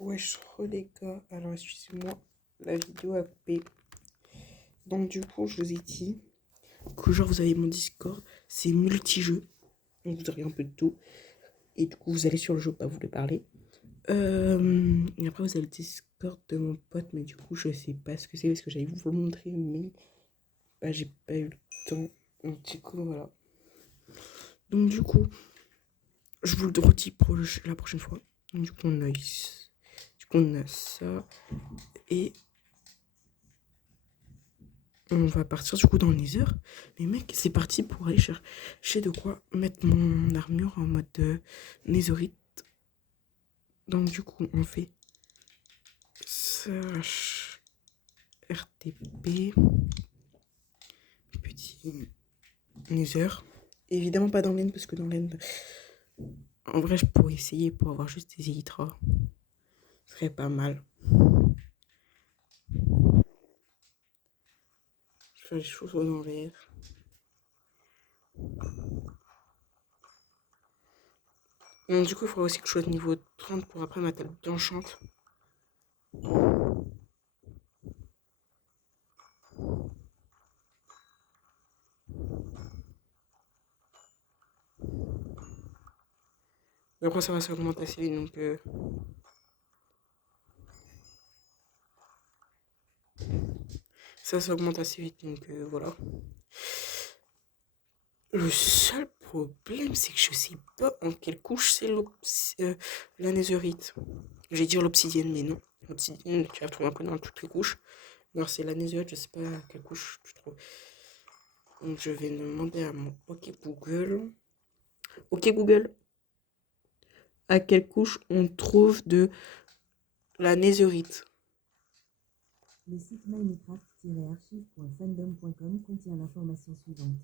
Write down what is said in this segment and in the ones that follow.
Wesh, les gars, alors excusez-moi, la vidéo a coupé. Donc du coup, je vous ai dit que genre vous avez mon Discord, c'est multi-jeu. Donc vous aurez un peu de tout. Et du coup, vous allez sur le jeu, pas vous le parler. Et après, vous avez le Discord de mon pote, mais du coup, je sais pas ce que c'est parce que j'allais vous le montrer, mais bah, j'ai pas eu le temps. Donc du coup, voilà. Donc du coup, je vous le redis pour la prochaine fois. Donc, du coup, on a ça. Et on va partir du coup dans les heures. Mais mec, c'est parti pour aller chercher de quoi mettre mon armure en mode netherite. Donc du coup, on fait slash RTP petit nether. Évidemment pas dans l'end parce que dans l'end, en vrai, je pourrais essayer pour avoir juste des élytras. Ce serait pas mal. Je fais les choses dans l'air. Donc, du coup, il faudrait aussi que je sois de niveau 30 pour après ma table d'enchante. Mais après, ça va s'augmenter assez vite, donc ça s'augmente assez vite, donc voilà. Le seul problème, c'est que je sais pas en quelle couche c'est la netherite. J'ai dire l'obsidienne, mais non. L'obsidienne, tu la retrouves un peu dans toutes les couches. Alors c'est la netherite, je sais pas à quelle couche tu trouves. Donc je vais demander à mon OK Google. OK Google, à quelle couche on trouve de la netherite? Le site minecraft-archive.fandom.com contient l'information suivante.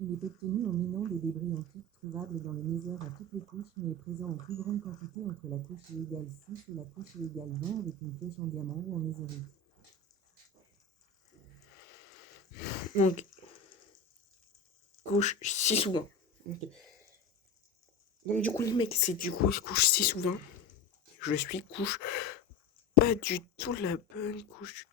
Il est obtenu en minant des débris antiques trouvables dans le nether à toutes les couches, mais est présent en plus grande quantité entre la couche égale 6 et la couche égale 20 avec une pioche en diamant ou en netherite. Donc, couche 6 ou 20. Ok. Donc du coup, les mecs, c'est du coup couche 6 ou 20. Je suis couche pas du tout la bonne couche.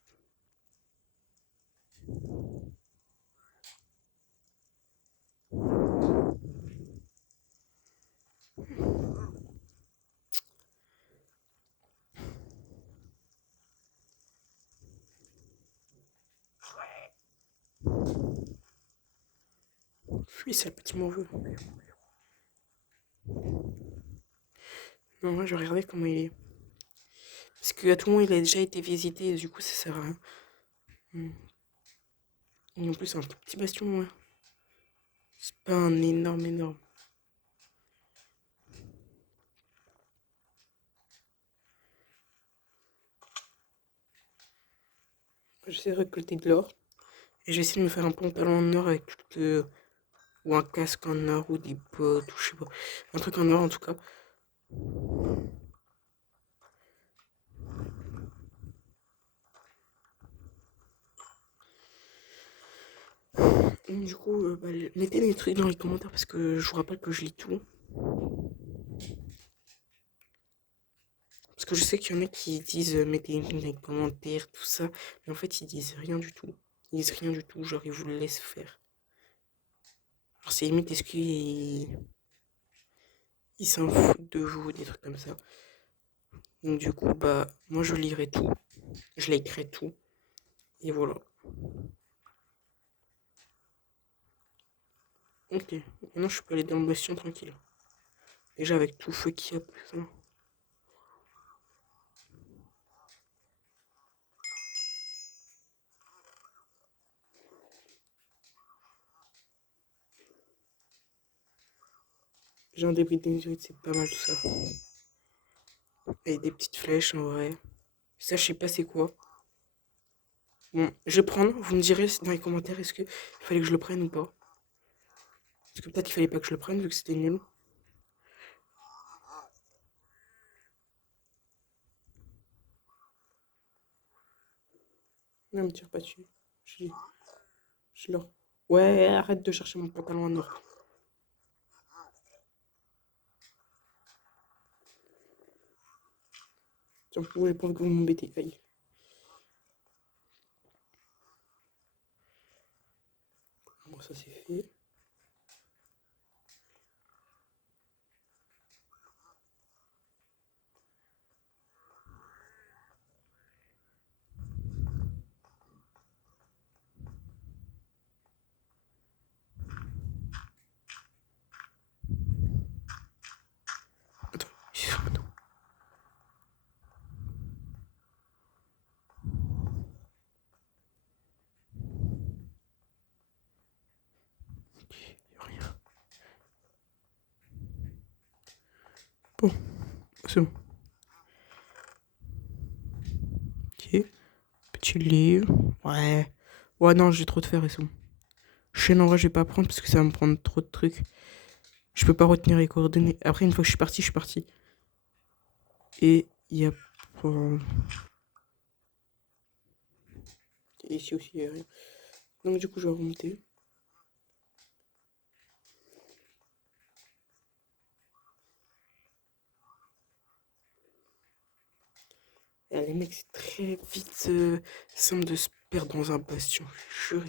Fuis, c'est le petit mauvais. Non, moi, je vais regarder comment il est. Parce qu'à tout moment, il a déjà été visité et du coup, ça sert à rien. Et en plus, c'est un tout petit bastion, ouais. C'est pas un énorme. J'essaie de récolter de l'or. Et j'essaie de me faire un pantalon en or avec ou un casque en or ou des bottes ou je sais pas. Un truc en or en tout cas. Et du coup, mettez des trucs dans les commentaires parce que je vous rappelle que je lis tout. Parce que je sais qu'il y en a qui disent mettez une dans les commentaires, tout ça. Mais en fait, ils disent rien du tout. Ils disent rien du tout, genre ils vous le laissent faire. Alors c'est limite, est-ce qu'ils s'en foutent de vous, des trucs comme ça. Donc du coup, bah, moi je lirai tout. Je likerai tout. Et voilà. Ok, maintenant je peux aller dans le bastion tranquille. Déjà avec tout le feu qu'il y a, putain. J'ai un débris de météorite, c'est pas mal tout ça. Et des petites flèches en vrai. Ça, je sais pas c'est quoi. Bon, je vais prendre. Vous me direz dans les commentaires est-ce qu'il fallait que je le prenne ou pas. Parce que peut-être qu'il fallait pas que je le prenne vu que c'était nul. Non, me tire pas dessus. Je, je leur. Ouais, arrête de chercher mon pantalon en or. Tiens, moi j'ai pas envie que vous m'embêtez. Aïe. Bon, ça c'est fait. Attends, attends. Rien. Bon, c'est bon. Ok. Petit livre. Ouais. Ouais, non, j'ai trop de faire et c'est bon. Chaîne en vrai, je vais pas prendre parce que ça va me prendre trop de trucs. Je peux pas retenir les coordonnées. Après, une fois que je suis parti. Et il y a. Et ici aussi, il y a rien. Donc, du coup, je vais remonter. Et les mecs, c'est très vite simple de se perdre dans un bastion. Juré.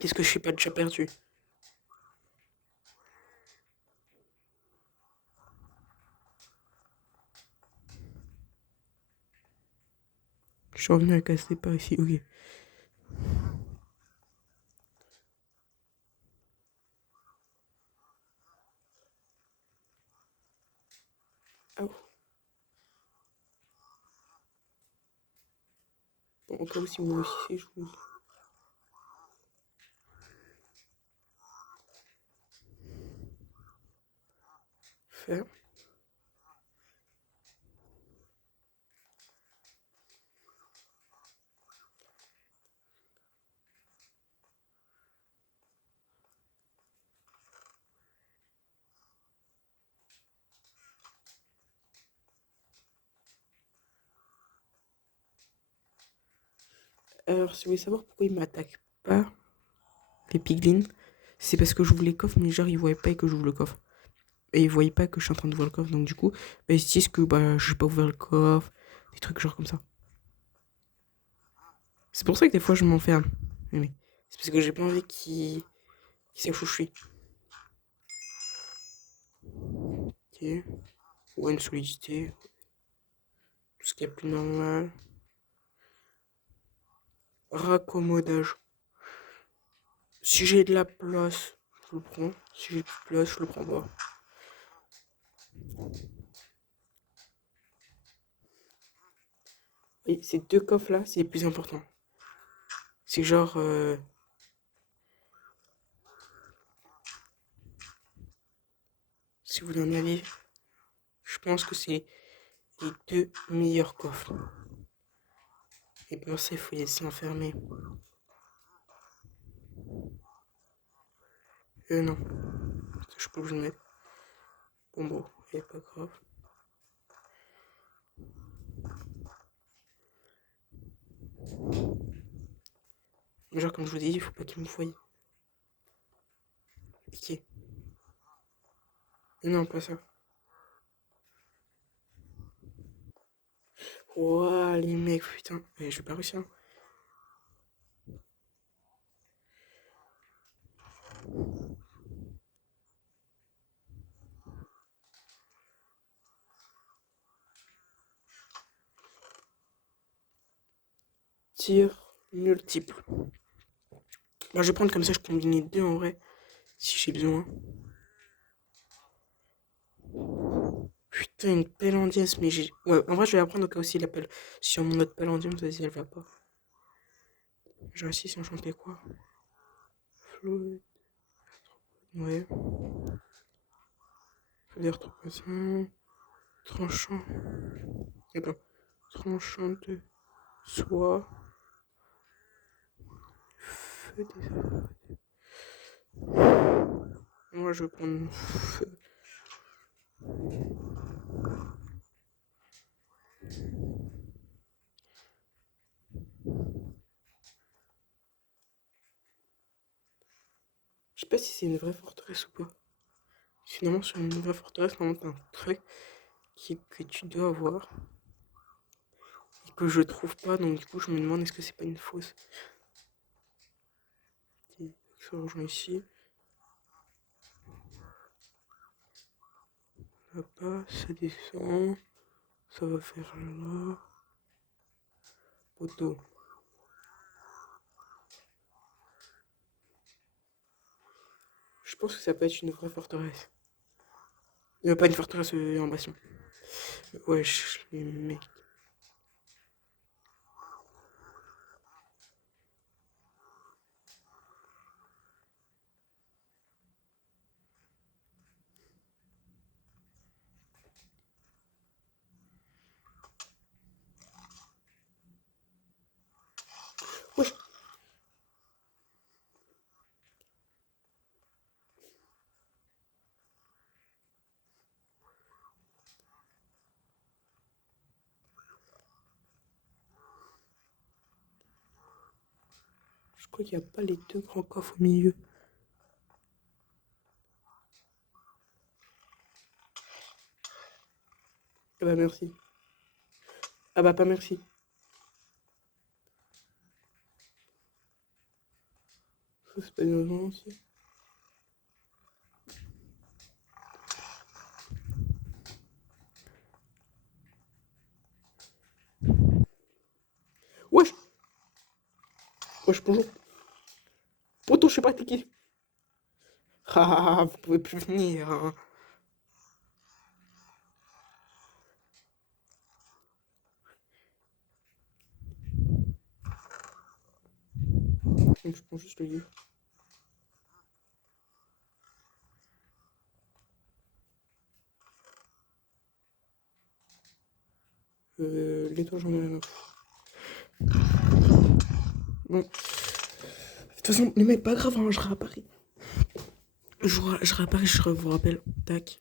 Qu'est-ce que je suis pas déjà perdu? Je suis revenu à casser par ici, ok. Ah, bon, au cas où si vous aussi, je vous faire. Alors, si vous voulez savoir pourquoi ils m'attaquent pas, les piglins, c'est parce que j'ouvre les coffres, mais genre ils voyaient pas que j'ouvre le coffre. Et ils voyaient pas que je suis en train d'ouvrir le coffre, donc du coup, bah, ils se disent que bah, je vais pas ouvrir le coffre, des trucs genre comme ça. C'est pour ça que des fois je m'enferme. Mais c'est parce que j'ai pas envie qu'ils sachent où je suis. Ok. Ou une solidité. Tout ce qui est plus normal. Raccommodage. Si j'ai de la place, je le prends. Si j'ai plus de place, je le prends pas. Et ces deux coffres là, c'est les plus importants. C'est genre. Si vous voulez un avis, je pense que c'est les deux meilleurs coffres. Et pour ça, il faut les laisser enfermer. Non. Je peux vous le mettre. Bon, c'est pas grave. Genre, comme je vous ai dit, il faut pas qu'il me voie. Piqué. Non, pas ça. Ouah, les mecs, putain. Mais je vais pas réussir. Tir multiple. Bah, je vais prendre comme ça, je combine les deux en vrai. Si j'ai besoin. Putain, une pelle en dièse, mais j'ai. Ouais, en vrai, je vais la prendre au cas où s'il appelle. Sur mon autre pelle en dièse, vas-y, elle va pas. Genre ici, si on chantait quoi? Flûte. Ouais. D'air 3%. Tranchant. Attends. Tranchant de soie. Feu des. Moi, je vais prendre feu. Je sais pas si c'est une vraie forteresse ou pas. Finalement, sur une vraie forteresse, normalement, t'as un truc que tu dois avoir et que je trouve pas, donc du coup je me demande est-ce que c'est pas une fausse. Ça rejoint ici. Là-bas, ça descend. Ça va faire là. Poteau. Je pense que ça peut être une vraie forteresse. Pas une forteresse en bastion. Wesh, les mecs. Wesh. Je crois qu'il n'y a pas les deux grands coffres au milieu. Ah bah merci. Ah bah pas merci. Ça c'est pas une urgence. Wesh. Wesh, bonjour. Poto, je sais pas t'es qui. Ah, vous pouvez plus venir. Hein. Je prends juste le livre. Les deux, j'en ai rien à foutre. Bon. De toute façon, les mecs, pas grave, hein, je réapparais. Je réapparais, je vous rappelle. Tac.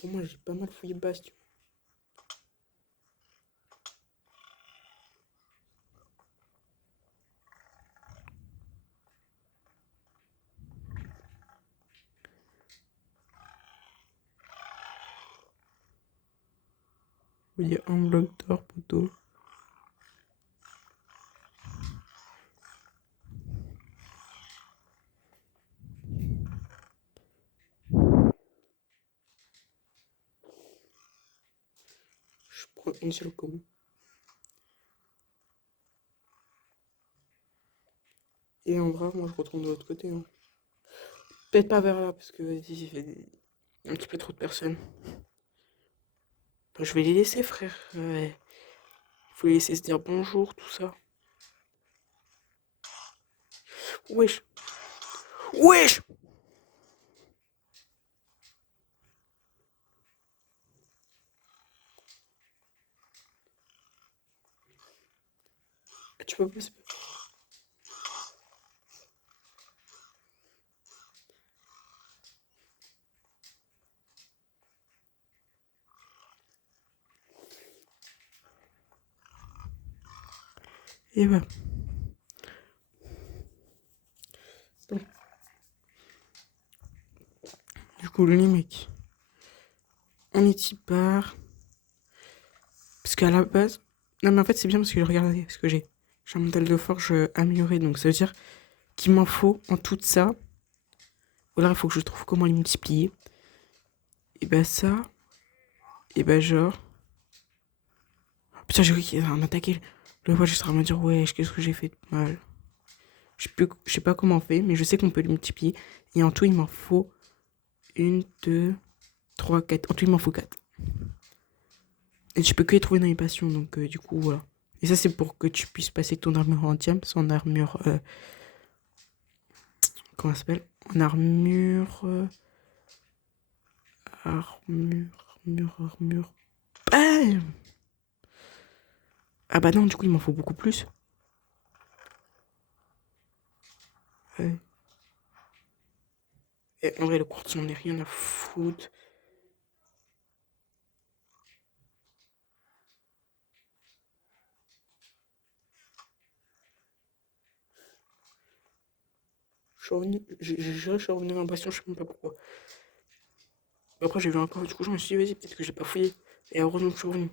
Pour moi, j'ai pas mal fouillé Bastion. Il y a un bloc d'or, poteau. Je prends une seule combo. Et en vrai, moi, je retourne de l'autre côté. Hein. Peut-être pas vers là, parce que il fait un petit peu trop de personnes. Enfin, je vais les laisser, frère. Ouais. Faut les laisser se dire bonjour, tout ça. Wesh. Wesh. Tu peux pas. Et ouais. Bon. Du coup, les mecs. On y part. Parce qu'à la base. Non, mais en fait, c'est bien parce que regardez ce que j'ai. J'ai un modèle de forge amélioré. Donc, ça veut dire qu'il m'en faut en tout ça. Ou alors, il faut que je trouve comment les multiplier. Et bah, ça. Et bah, genre. Putain, j'ai cru qu'il allait m'attaquer. Le roi, je serais à me dire, ouais, qu'est-ce que j'ai fait de mal. Je sais pas comment on fait, mais je sais qu'on peut le multiplier. Et en tout, il m'en faut 1, 2, 3, 4. En tout, il m'en faut 4. Et tu peux que les trouver dans les passions, donc du coup, voilà. Et ça, c'est pour que tu puisses passer ton armure en diamant, en armure... comment ça s'appelle? En armure... armure... Bam! Ah bah non, du coup, il m'en faut beaucoup plus. Ouais. Et en vrai, le courtier, on n'est rien à foutre. Je suis revenu, je suis revenu en passion, je sais même pas pourquoi. Après, j'ai vu un corps, du coup, je me suis dit, vas-y, peut-être que j'ai pas fouillé. Et heureusement que je suis revenu.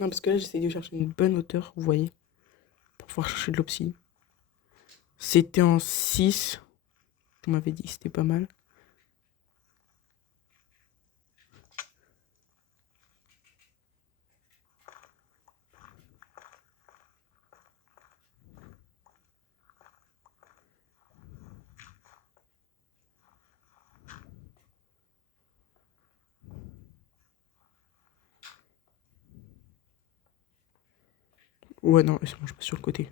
Non, parce que là, j'essaie de chercher une bonne hauteur, vous voyez, pour pouvoir chercher de l'opsie. C'était en 6. Vous m'avez dit que c'était pas mal. Ouais, non, c'est bon, je passe sur le côté.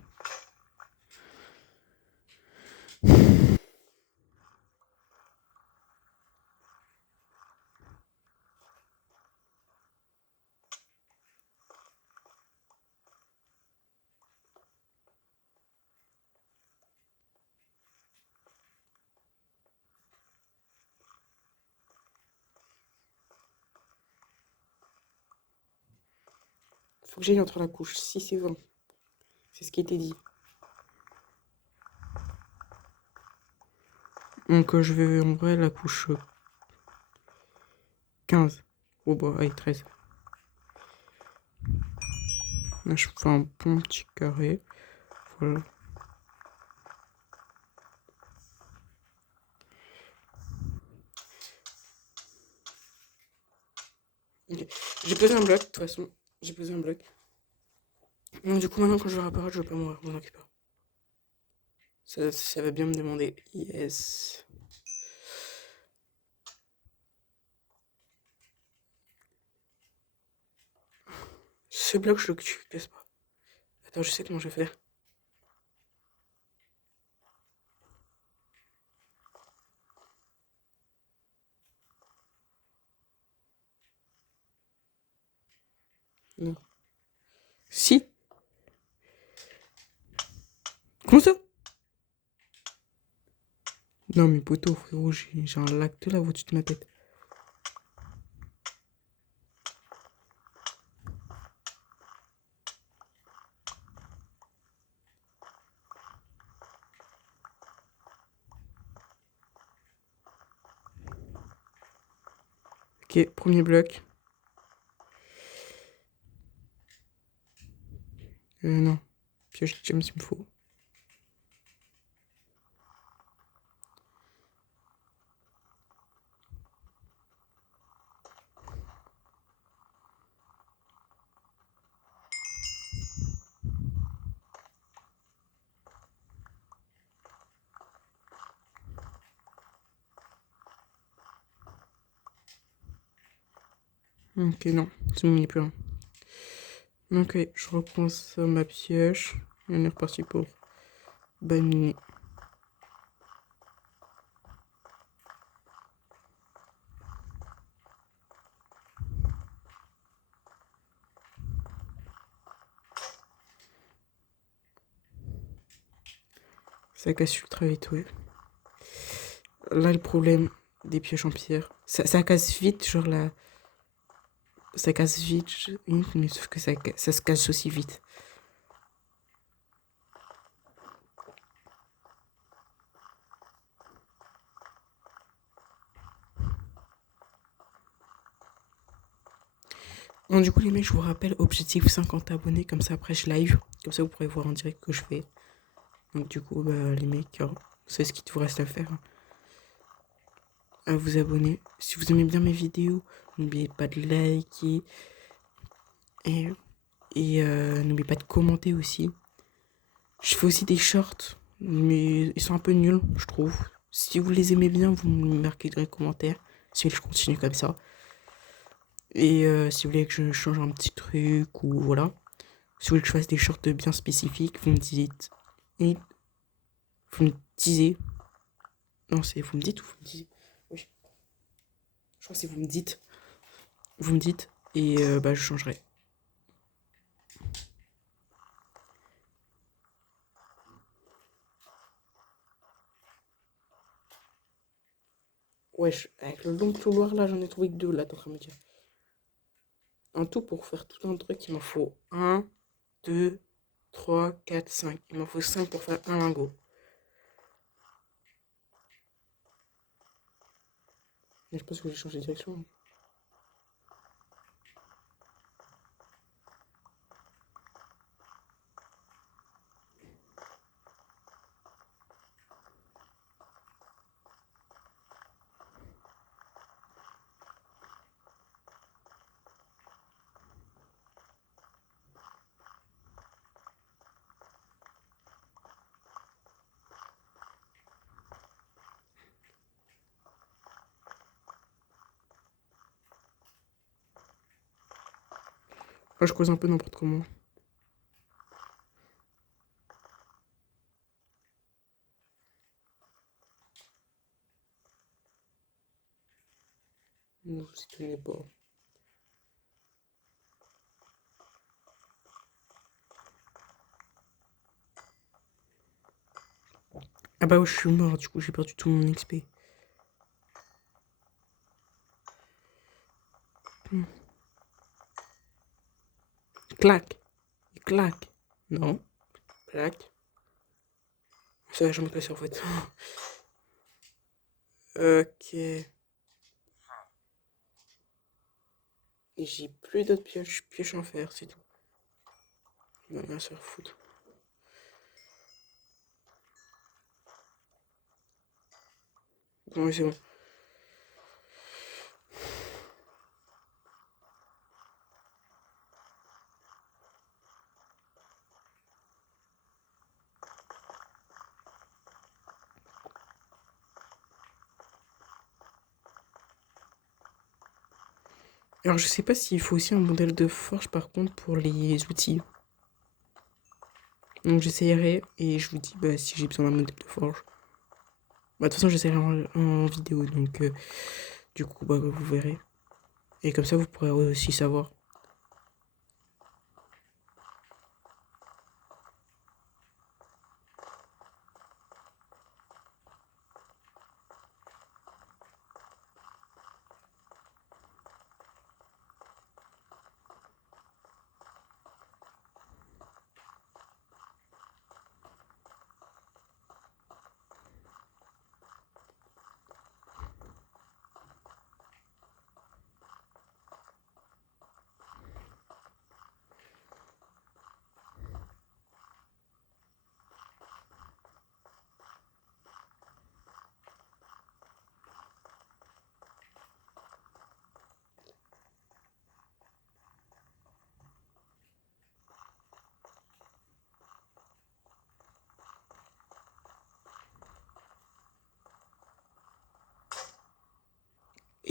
Faut que j'aille entre la couche 6 et 20. C'est ce qui était dit. Donc, je vais en vrai la couche 15. Oh, bah, allez, 13. Là, je fais un bon petit carré. Voilà. Ok. J'ai posé un bloc, de toute façon. J'ai posé un bloc. Donc, du coup, maintenant, quand je vais réapparaître, je vais pas mourir, vous inquiétez pas. Ça va bien me demander. Yes. Ce bloc, je le tue, n'est-ce pas? Attends, je sais comment je vais faire. Non. Si. Comment ça? Non, mais poteau, frérot, j'ai un lac de lave au-dessus de ma tête. Ok, premier bloc. Non. Pioche de James, il me faut. Ok, non, c'est bon, il n'y a plus rien. Ok, je reprends ça, ma pioche. Et on est reparti pour baminer. Ça casse ultra vite, ouais. Là, le problème des pioches en pierre, ça casse vite, genre là. Ça casse vite, mais sauf que ça se casse aussi vite. Bon, du coup, les mecs, je vous rappelle, objectif 50 abonnés, comme ça après je live. Comme ça, vous pourrez voir en direct que je fais. Donc, du coup, bah, les mecs, c'est ce qu'il vous reste à faire. À vous abonner. Si vous aimez bien mes vidéos, n'oubliez pas de liker. Et, n'oubliez pas de commenter aussi. Je fais aussi des shorts, mais ils sont un peu nuls, je trouve. Si vous les aimez bien, vous me marquez dans les commentaires. Si vous voulez que je continue comme ça. Et si vous voulez que je change un petit truc ou voilà. Si vous voulez que je fasse des shorts bien spécifiques, vous me dites. Et vous me disiez. Non, c'est vous me dites ou vous me disiez. Oui. Je crois que c'est vous me dites. Vous me dites. Et bah je changerai. Wesh, avec le long couloir là, j'en ai trouvé que deux là, t'es en train de me dire. En tout, pour faire tout un truc, il m'en faut un, 2, 3, 4, 5. Il m'en faut 5 pour faire un lingot. Mais je pense que j'ai changé de direction. Moi, je cause un peu n'importe comment. Ne vous étonnez pas. Ah bah ouais, je suis mort, du coup j'ai perdu tout mon XP. Clac. Clac. Non. Clac. Ça va jamais passer en fait. Ok. Et j'ai plus d'autres pioches en fer, c'est tout. On va bien se faire foutre. Bon, oui, c'est bon. Alors je sais pas s'il faut aussi un modèle de forge par contre pour les outils. Donc j'essayerai et je vous dis bah, si j'ai besoin d'un modèle de forge. Bah, de toute façon j'essaierai en vidéo donc du coup bah, vous verrez. Et comme ça vous pourrez aussi savoir.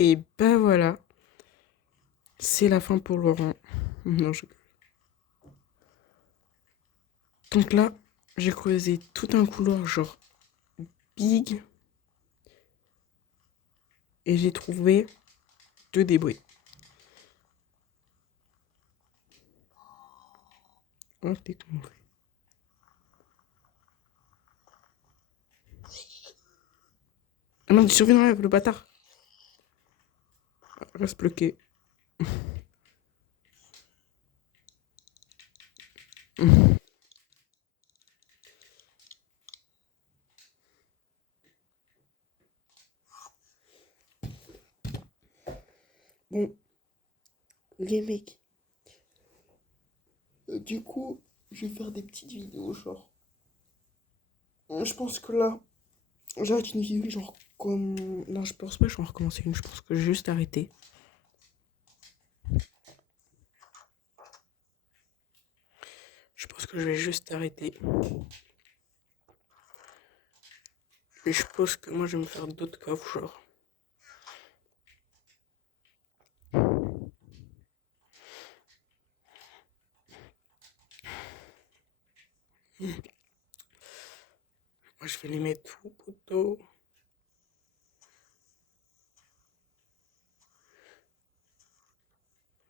Et bah voilà. C'est la fin pour Laurent. Non, Donc là, j'ai creusé tout un couloir genre big. Et j'ai trouvé 2 débris. Oh, t'es comment on fait. Ah non, tu survis dans le bâtard. Reste bloqué. Bon, les mecs. Du coup, je vais faire des petites vidéos, genre. Je pense que là, j'arrête une vidéo, genre comme. Non, je pense pas que je vais en recommencer une. Je pense que je vais juste arrêter. Je pense que je vais juste arrêter. Et je pense que moi, je vais me faire d'autres coffres, genre. Moi, je vais les mettre tout poteau.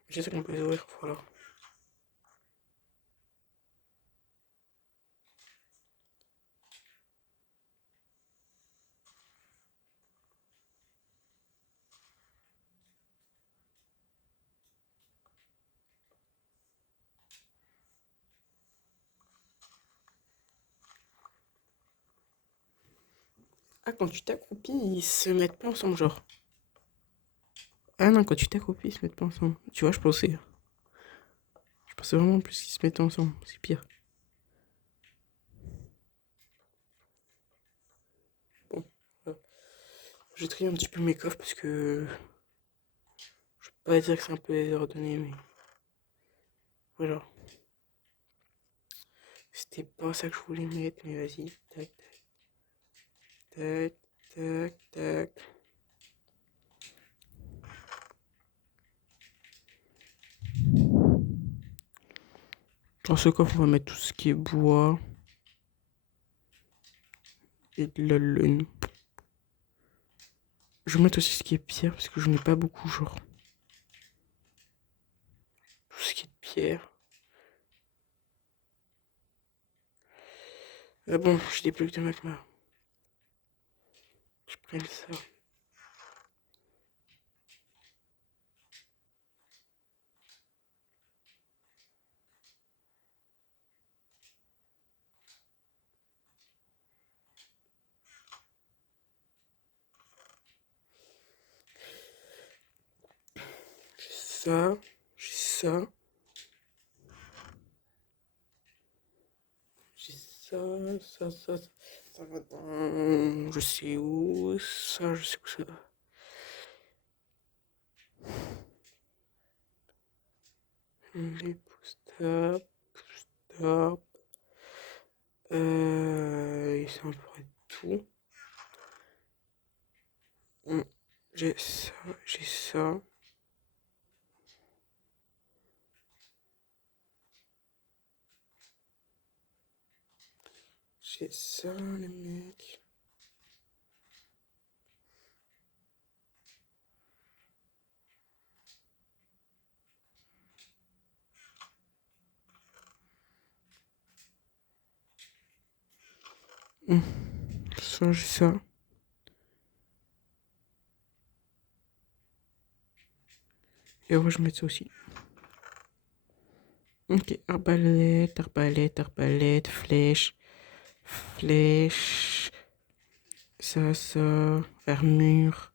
J'essaie qu'on peut les ouvrir, voilà. Ah, quand tu t'accroupis, ils se mettent pas ensemble, genre. Ah non, quand tu t'accroupis, ils se mettent pas ensemble. Tu vois, je pensais. Je pensais vraiment plus qu'ils se mettaient ensemble. C'est pire. Bon, voilà. Je trie un petit peu mes coffres parce que je peux pas dire que c'est un peu désordonné, mais voilà. C'était pas ça que je voulais mettre, mais vas-y. Tac, tac, tac, tac. Dans ce coffre, on va mettre tout ce qui est bois et de la laine. Je vais mettre aussi ce qui est pierre parce que je n'ai pas beaucoup, genre. Tout ce qui est de pierre. Ah bon, j'ai des blocs de magma. Je prenne ça. J'ai ça. J'ai ça. J'ai ça, ça. Ça va dans. Je sais où. Ça, je sais où ça va. Les stop. Stop. Et c'est un peu tout. J'ai ça. J'ai ça. J'ai ça, les mecs. Ça, j'ai ça. Et après, je mets ça aussi. Ok, arbalète, arbalète, arbalète, flèche, flèche. Ça, armure.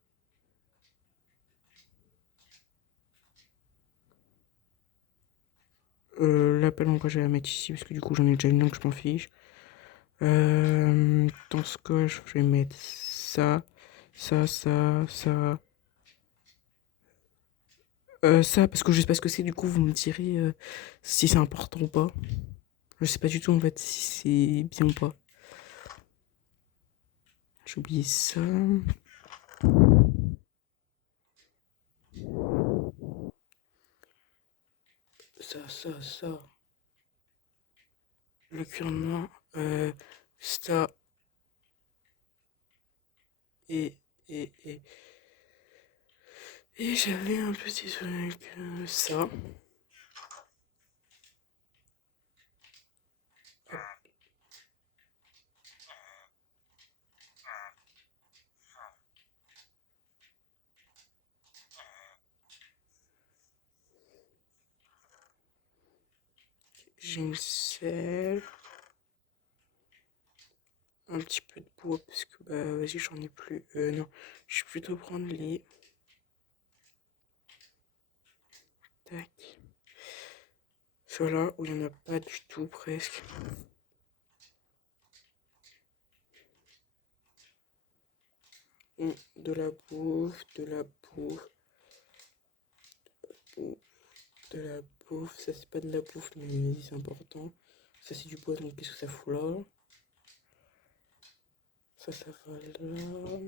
L'appel, moi, je vais la mettre ici parce que du coup, j'en ai déjà une donc je m'en fiche. Dans ce coche, je vais mettre ça, ça. Ça, parce que je sais pas ce que c'est, du coup, vous me direz si c'est important ou pas. Je sais pas du tout en fait si c'est bien ou pas. J'ai oublié ça. Ça. Le cuir noir. Ça. Et, et, et. Et j'avais un petit truc. Ça. J'ai une selle. Un petit peu de bois parce que bah vas-y j'en ai plus. Non, je vais plutôt prendre les. Tac. Ceux-là où il n'y en a pas du tout presque. De la bouffe, de la bouffe, de la bouffe. Ça c'est pas de la bouffe mais c'est important. Ça c'est du bois donc qu'est-ce que ça fout là? Ça va là.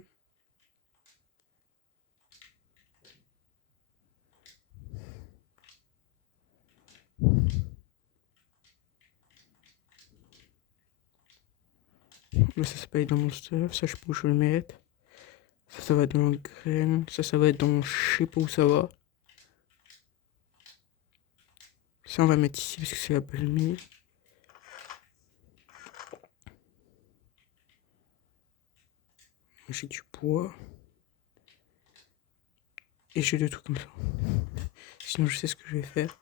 Mais ça peut être dans mon stuff. Ça, je sais pas où je vais le mettre. Ça va être dans la graine. Ça va être dans... Je sais pas où ça va. Ça, on va mettre ici parce que c'est la palmée. J'ai du bois. Et j'ai de tout comme ça. Sinon, je sais ce que je vais faire.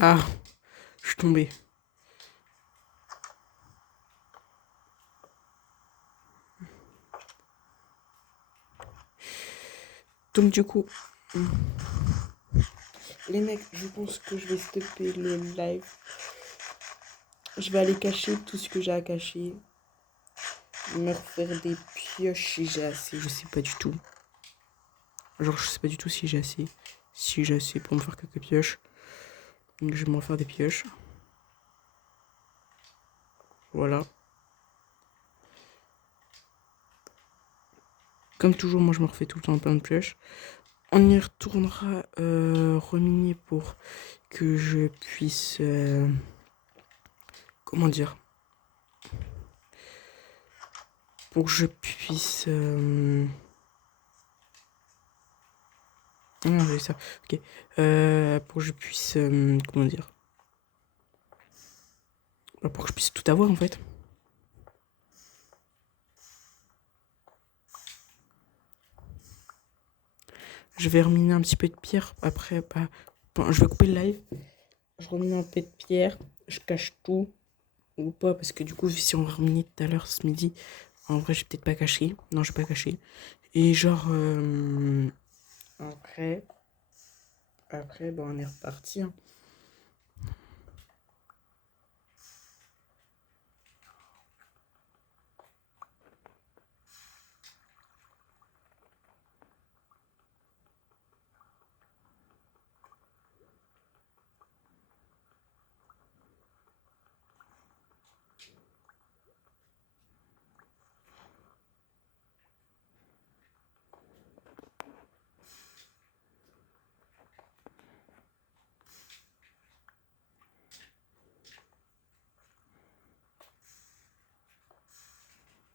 Ah! Je suis tombé. Donc, du coup... Les mecs, je pense que je vais stopper le live. Je vais aller cacher tout ce que j'ai à cacher. Me refaire des pioches si j'ai assez, je sais pas du tout. Genre, je sais pas du tout si j'ai assez. Si j'ai assez pour me faire quelques pioches. Donc, je vais me refaire des pioches. Voilà. Comme toujours, moi je me refais tout le temps plein de pioches. On y retournera reminer pour que je puisse... comment dire? Pour que je puisse... Ah, j'ai ça. Ok. Pour que je puisse... comment dire? Pour que je puisse tout avoir en fait. Je vais reminer un petit peu de pierre. Après, bah, bon, je vais couper le live. Je remine un peu de pierre. Je cache tout. Ou pas, parce que du coup, si on va reminer tout à l'heure ce midi, en vrai, je vais peut-être pas cacher. Non, je vais pas cacher. Et genre, après, bah, on est reparti. Hein.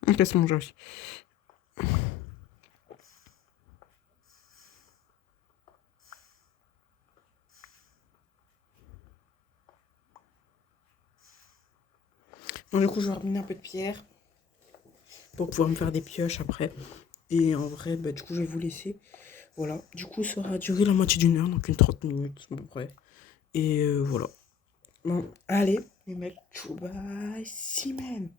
On casse mon aussi. Bon, du coup, je vais reminer un peu de pierre pour pouvoir me faire des pioches après. Et en vrai, bah, du coup, je vais vous laisser. Voilà. Du coup, ça aura duré la moitié d'une heure, donc une 30 minutes à peu près. Et voilà. Bon, allez, les mecs, bye, si même.